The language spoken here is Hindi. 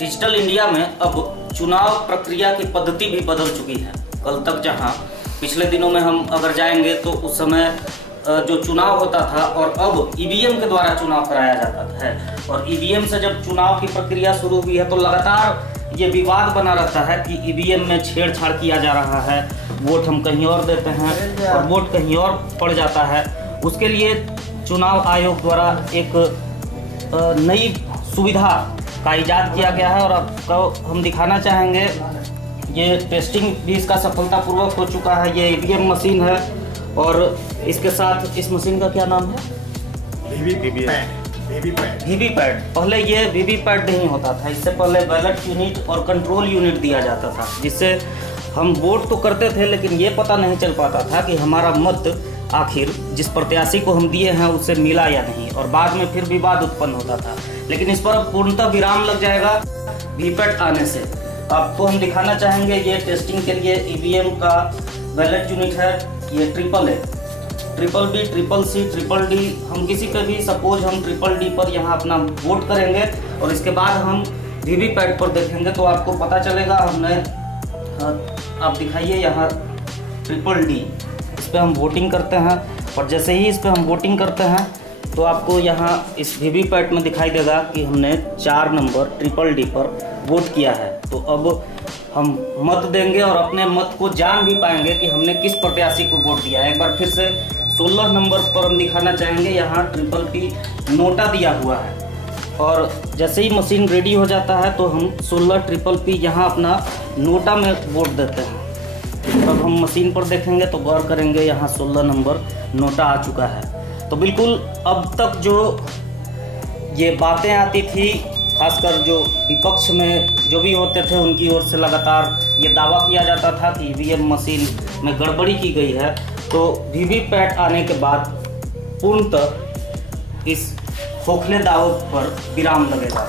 डिजिटल इंडिया में अब चुनाव प्रक्रिया की पद्धति भी बदल चुकी है। कल तक जहां पिछले दिनों में हम अगर जाएंगे तो उस समय जो चुनाव होता था और अब ईवीएम के द्वारा चुनाव कराया जाता है, और ईवीएम से जब चुनाव की प्रक्रिया शुरू हुई है तो लगातार ये विवाद बना रहता है कि ईवीएम में छेड़छाड़ किया जा रहा है, वोट हम कहीं और देते हैं और वोट कहीं और पड़ जाता है। उसके लिए चुनाव आयोग द्वारा एक नई सुविधा का इजाद किया गया है और आपको हम दिखाना चाहेंगे। ये टेस्टिंग भी इसका सफलतापूर्वक हो चुका है। ये ईवीएम मशीन है और इसके साथ इस मशीन का क्या नाम है? वीवीपैट। पहले ये वीवीपैट नहीं होता था, इससे पहले बैलेट यूनिट और कंट्रोल यूनिट दिया जाता था, जिससे हम वोट तो करते थे लेकिन ये पता नहीं चल पाता था कि हमारा मत आखिर जिस प्रत्याशी को हम दिए हैं उससे मिला या नहीं, और बाद में फिर विवाद उत्पन्न होता था। लेकिन इस पर पूर्णतः विराम लग जाएगा वीवीपैट आने से। आपको हम दिखाना चाहेंगे ये टेस्टिंग के लिए ईवीएम का बैलेट यूनिट है। ये triple A, triple B, triple C, triple D. हम किसी पे भी सपोज हम ट्रिपल डी पर यहाँ अपना वोट करेंगे और इसके बाद हम वीवीपैट पर देखेंगे तो आपको पता चलेगा। हमने आप दिखाइए यहाँ ट्रिपल डी, इस पर हम वोटिंग करते हैं और जैसे ही इस पर हम वोटिंग करते हैं तो आपको यहाँ इस वीवीपैट में दिखाई देगा कि हमने 4 नंबर ट्रिपल डी पर वोट किया है। तो अब हम मत देंगे और अपने मत को जान भी पाएंगे कि हमने किस प्रत्याशी को वोट दिया है। एक बार फिर से 16 नंबर पर हम दिखाना चाहेंगे, यहाँ ट्रिपल पी नोटा दिया हुआ है और जैसे ही मशीन रेडी हो जाता है तो हम 16 ट्रिपल पी यहाँ अपना नोटा में वोट देते हैं। तब हम मशीन पर देखेंगे तो गौर करेंगे यहाँ 16 नंबर नोटा आ चुका है। तो बिल्कुल अब तक जो ये बातें आती थी, खासकर जो विपक्ष में जो भी होते थे उनकी ओर से लगातार ये दावा किया जाता था कि ईवीएम मशीन में गड़बड़ी की गई है, तो वीवीपैट आने के बाद पूर्णतः इस खोखले दावों पर विराम लगेगा।